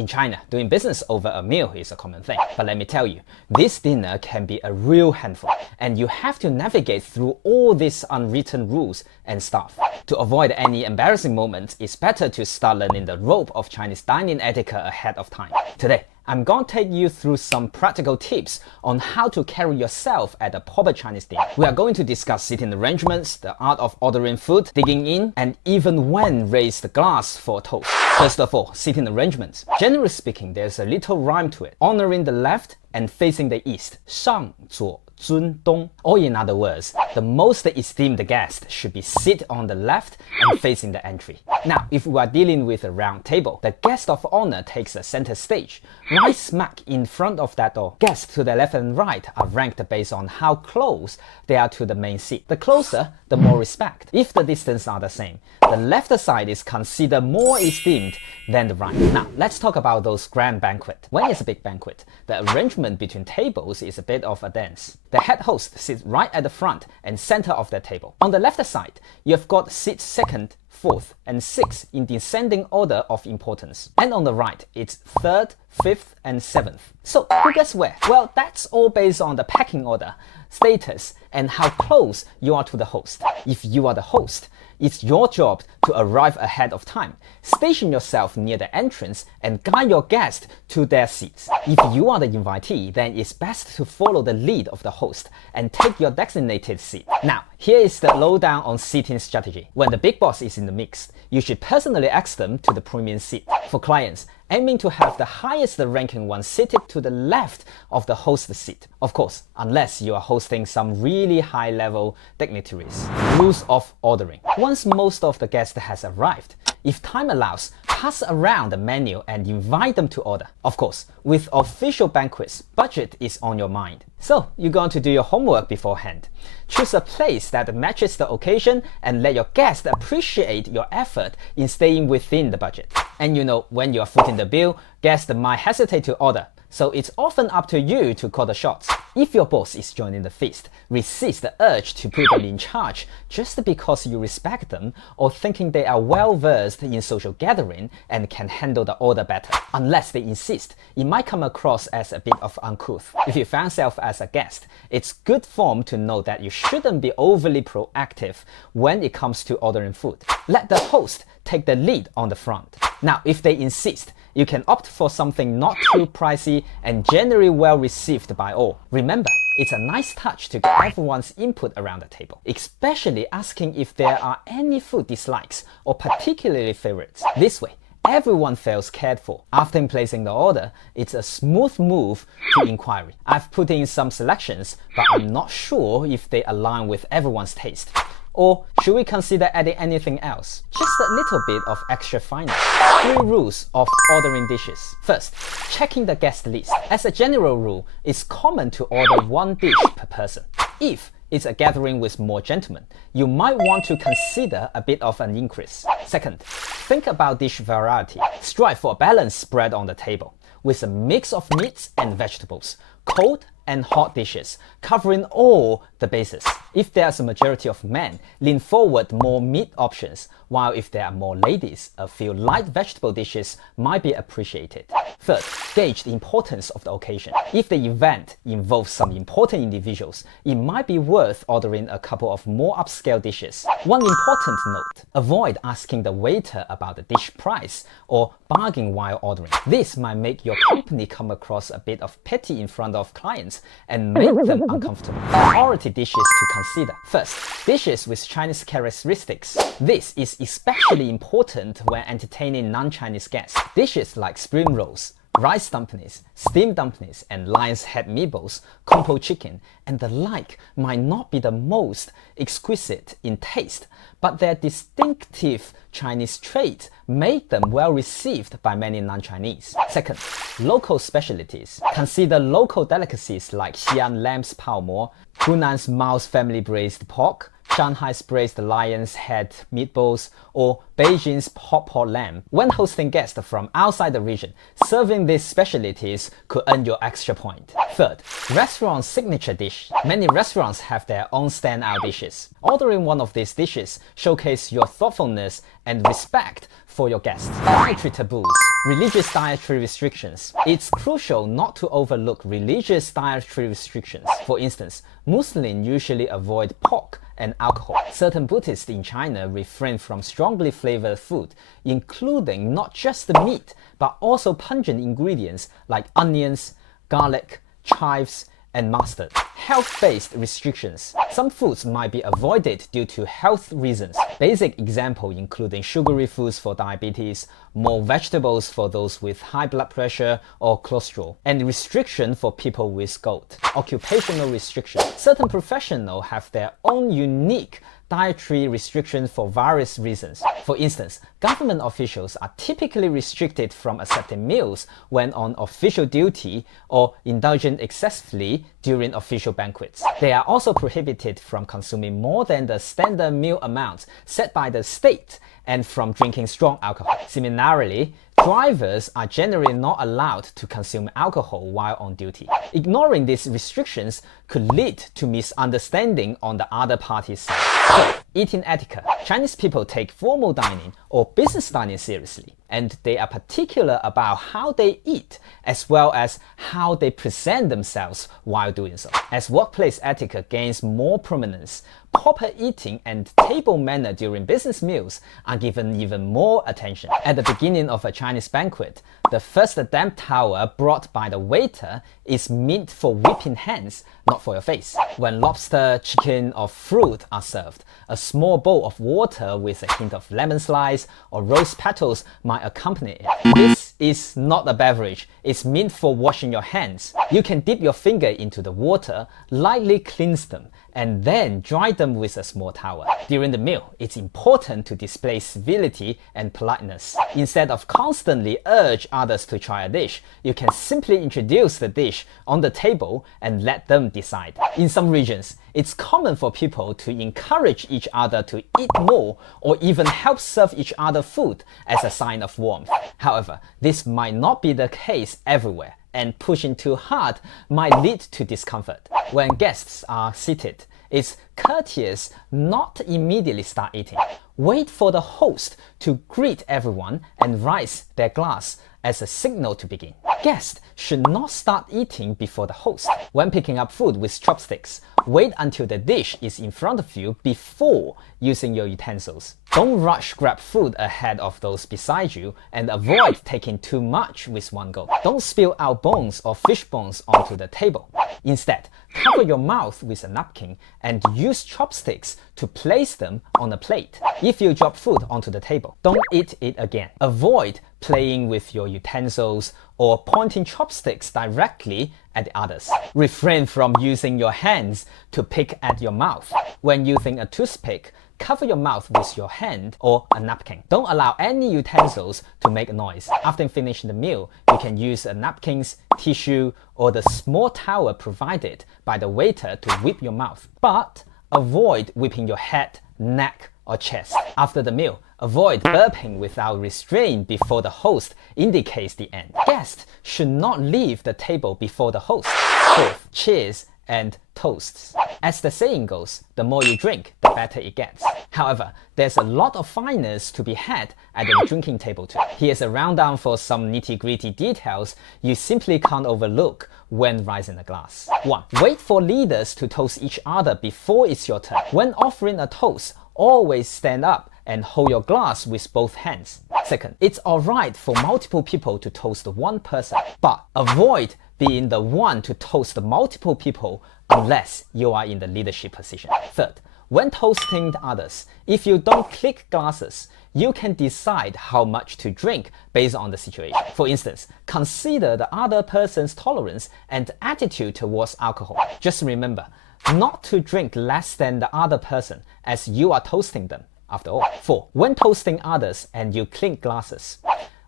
In China, doing business over a meal is a common thing. But let me tell you, this dinner can be a real handful, and you have to navigate through all these unwritten rules and stuff. To avoid any embarrassing moments, it's better to start learning the rope of Chinese dining etiquette ahead of time. Today, I'm going to take you through some practical tips on how to carry yourself at a proper Chinese dinner. We are going to discuss seating arrangements, the art of ordering food, digging in, and even when raise the glass for a toast. First of all, seating arrangements. Generally speaking, there's a little rhyme to it. Honoring the left and facing the east. 上左尊东. Or in other words, the most esteemed guest should be sit on the left and facing the entry. Now, if we are dealing with a round table, the guest of honor takes the center stage, right smack in front of that door. Guests to the left and right are ranked based on how close they are to the main seat. The closer, the more respect. If the distance are the same, the left side is considered more esteemed than the right. Now, let's talk about those grand banquet. When it's a big banquet, the arrangement between tables is a bit of a dance. The head host sits right at the front and center of the table. On the left side, you've got seats second, fourth, and sixth in descending order of importance. And on the right, it's third, fifth, and seventh. So who gets where? Well, that's all based on the pecking order, status, and how close you are to the host. If you are the host, it's your job to arrive ahead of time. Station yourself near the entrance and guide your guests to their seats. If you are the invitee, then it's best to follow the lead of the host and take your designated seat. Now, here is the lowdown on seating strategy. When the big boss is in the mix, you should personally ask them to the premium seat. For clients, aiming to have the highest ranking one seated to the left of the host's seat. Of course, unless you are hosting some really high level dignitaries. Rules of ordering. Once most of the guests has arrived, if time allows, pass around the menu and invite them to order. Of course, with official banquets, budget is on your mind. So you're going to do your homework beforehand. Choose a place that matches the occasion and let your guests appreciate your effort in staying within the budget. And you know, when you are footing the bill, guests might hesitate to order. So it's often up to you to call the shots. If your boss is joining the feast, resist the urge to put them in charge just because you respect them or thinking they are well versed in social gathering and can handle the order better. Unless they insist, it might come across as a bit of uncouth. If you find yourself as a guest, it's good form to know that you shouldn't be overly proactive when it comes to ordering food. Let the host take the lead on the front. Now, if they insist, you can opt for something not too pricey and generally well received by all. Remember, it's a nice touch to get everyone's input around the table, especially asking if there are any food dislikes or particularly favorites. This way, everyone feels cared for. After placing the order, it's a smooth move to inquiry. I've put in some selections, but I'm not sure if they align with everyone's taste. Or should we consider adding anything else? Just a little bit of extra finesse. 3 rules of ordering dishes. First, checking the guest list. As a general rule, it's common to order 1 dish per person. If it's a gathering with more gentlemen, you might want to consider a bit of an increase. Second, think about dish variety. Strive for a balanced spread on the table, with a mix of meats and vegetables, cold and hot dishes, covering all the bases. If there's a majority of men, lean forward more meat options, while if there are more ladies, a few light vegetable dishes might be appreciated. Third, gauge the importance of the occasion. If the event involves some important individuals, it might be worth ordering a couple of more upscale dishes. One important note, avoid asking the waiter about the dish price or bargaining while ordering. This might make your company come across a bit of petty in front of clients and make them uncomfortable. Priority dishes to consider. First, dishes with Chinese characteristics. This is especially important when entertaining non-Chinese guests. Dishes like spring rolls, rice dumplings, steamed dumplings, and lion's head meatballs, compo chicken, and the like might not be the most exquisite in taste, but their distinctive Chinese traits make them well received by many non-Chinese. Second, local specialties. Consider local delicacies like Xi'an lamb's 泡馍, Hunan's mouse family braised pork, Shanghai's braised lion's head meatballs, or Beijing's hot pot lamb. When hosting guests from outside the region, serving these specialties could earn you extra point. Third, restaurant signature dish. Many restaurants have their own standout dishes. Ordering one of these dishes showcases your thoughtfulness and respect for your guests. Dietary taboos. Religious dietary restrictions. It's crucial not to overlook religious dietary restrictions. For instance, Muslims usually avoid pork and alcohol. Certain Buddhists in China refrain from strongly flavored food, including not just the meat, but also pungent ingredients like onions, garlic, chives, and mustard. Health-based restrictions. Some foods might be avoided due to health reasons. Basic examples including sugary foods for diabetes, more vegetables for those with high blood pressure or cholesterol, and restriction for people with gout. Occupational restrictions. Certain professionals have their own unique dietary restrictions for various reasons. For instance, government officials are typically restricted from accepting meals when on official duty or indulging excessively during official banquets. They are also prohibited from consuming more than the standard meal amount set by the state and from drinking strong alcohol. Similarly, drivers are generally not allowed to consume alcohol while on duty. Ignoring these restrictions could lead to misunderstanding on the other party's side. So, eating etiquette. Chinese people take formal dining or business dining seriously, and they are particular about how they eat as well as how they present themselves while doing so. As workplace etiquette gains more prominence, proper eating and table manner during business meals are given even more attention. At the beginning of a Chinese banquet, the first damp towel brought by the waiter is meant for wiping hands, not for your face. When lobster, chicken, or fruit are served, a small bowl of water with a hint of lemon slice or rose petals might accompany it. This is not a beverage, it's meant for washing your hands. You can dip your finger into the water, lightly cleanse them, and then dry them with a small towel. During the meal, it's important to display civility and politeness. Instead of constantly urge others to try a dish, you can simply introduce the dish on the table and let them decide. In some regions, it's common for people to encourage each other to eat more or even help serve each other food as a sign of warmth. However, this might not be the case everywhere, and pushing too hard might lead to discomfort. When guests are seated, it's courteous not to immediately start eating. Wait for the host to greet everyone and raise their glass as a signal to begin. Guests should not start eating before the host. When picking up food with chopsticks, wait until the dish is in front of you before using your utensils. Don't rush grab food ahead of those beside you and avoid taking too much with one go. Don't spill out bones or fish bones onto the table. Instead, cover your mouth with a napkin and use chopsticks to place them on a plate. If you drop food onto the table, don't eat it again. Avoid playing with your utensils or pointing chopsticks directly at the others. Refrain from using your hands to pick at your mouth. When using a toothpick, cover your mouth with your hand or a napkin. Don't allow any utensils to make a noise. After finishing the meal, you can use a napkins, tissue, or the small towel provided by the waiter to whip your mouth. But avoid whipping your head, neck, or chest. After the meal, avoid burping without restraint before the host indicates the end. Guests should not leave the table before the host. Fourth, cheers and toasts. As the saying goes, the more you drink, the better it gets. However, there's a lot of fineness to be had at the drinking table too. Here's a rundown for some nitty-gritty details you simply can't overlook when raising a glass. 1. Wait for leaders to toast each other before it's your turn. When offering a toast, always stand up and hold your glass with both hands. Second, it's alright for multiple people to toast one person, but avoid being the one to toast multiple people unless you are in the leadership position. Third, when toasting others, if you don't click glasses, you can decide how much to drink based on the situation. For instance, consider the other person's tolerance and attitude towards alcohol. Just remember, not to drink less than the other person as you are toasting them, after all. 4. When toasting others and you clink glasses,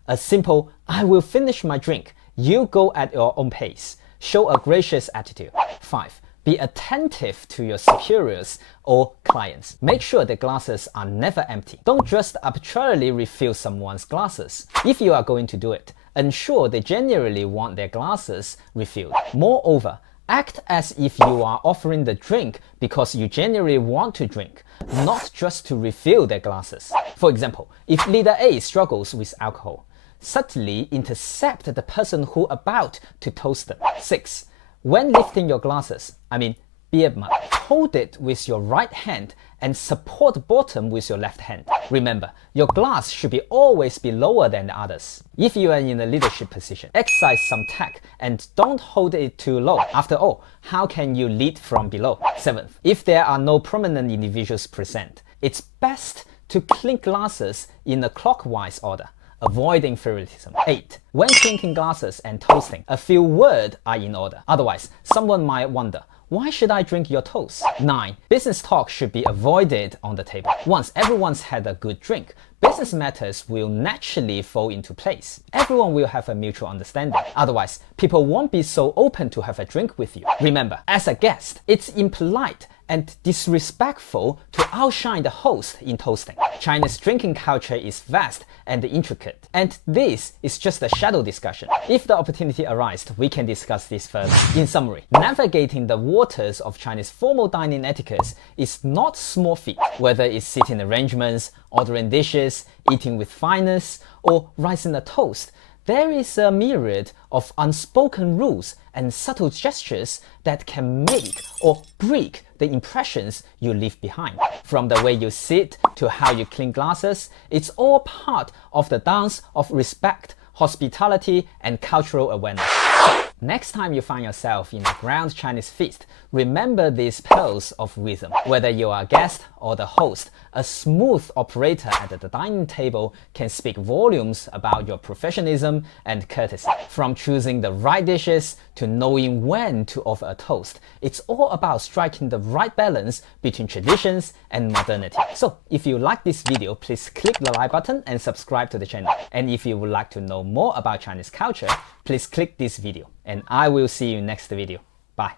a simple, I will finish my drink, you go at your own pace. Show a gracious attitude. 5. Be attentive to your superiors or clients. Make sure the glasses are never empty. Don't just arbitrarily refill someone's glasses. If you are going to do it, ensure they genuinely want their glasses refilled. Moreover, act as if you are offering the drink because you genuinely want to drink, not just to refill their glasses. For example, if leader A struggles with alcohol, subtly intercept the person who about to toast them. 6. When lifting your glasses, hold it with your right hand and support the bottom with your left hand. Remember, your glass should always be lower than the others. If you are in a leadership position, exercise some tact and don't hold it too low. After all, how can you lead from below? 7th, if there are no prominent individuals present, it's best to clink glasses in a clockwise order, avoiding favoritism. 8. When clinking glasses and toasting, a few words are in order. Otherwise, someone might wonder, why should I drink your toast? 9. Business talk should be avoided on the table. Once everyone's had a good drink, business matters will naturally fall into place. Everyone will have a mutual understanding. Otherwise, people won't be so open to have a drink with you. Remember, as a guest, it's impolite and disrespectful to outshine the host in toasting. China's drinking culture is vast and intricate, and this is just a shadow discussion. If the opportunity arises, we can discuss this further. In summary, navigating the waters of Chinese formal dining etiquette is not small feat. Whether it's sitting arrangements, ordering dishes, eating with fineness, or raising a toast, there is a myriad of unspoken rules and subtle gestures that can make or break the impressions you leave behind. From the way you sit to how you clean glasses, it's all part of the dance of respect, hospitality, and cultural awareness. Next time you find yourself in a grand Chinese feast, remember these pearls of wisdom. Whether you are a guest or the host, a smooth operator at the dining table can speak volumes about your professionalism and courtesy. From choosing the right dishes to knowing when to offer a toast, it's all about striking the right balance between traditions and modernity. So, if you like this video, please click the like button and subscribe to the channel. And if you would like to know more about Chinese culture, please click this video. And I will see you next video. Bye.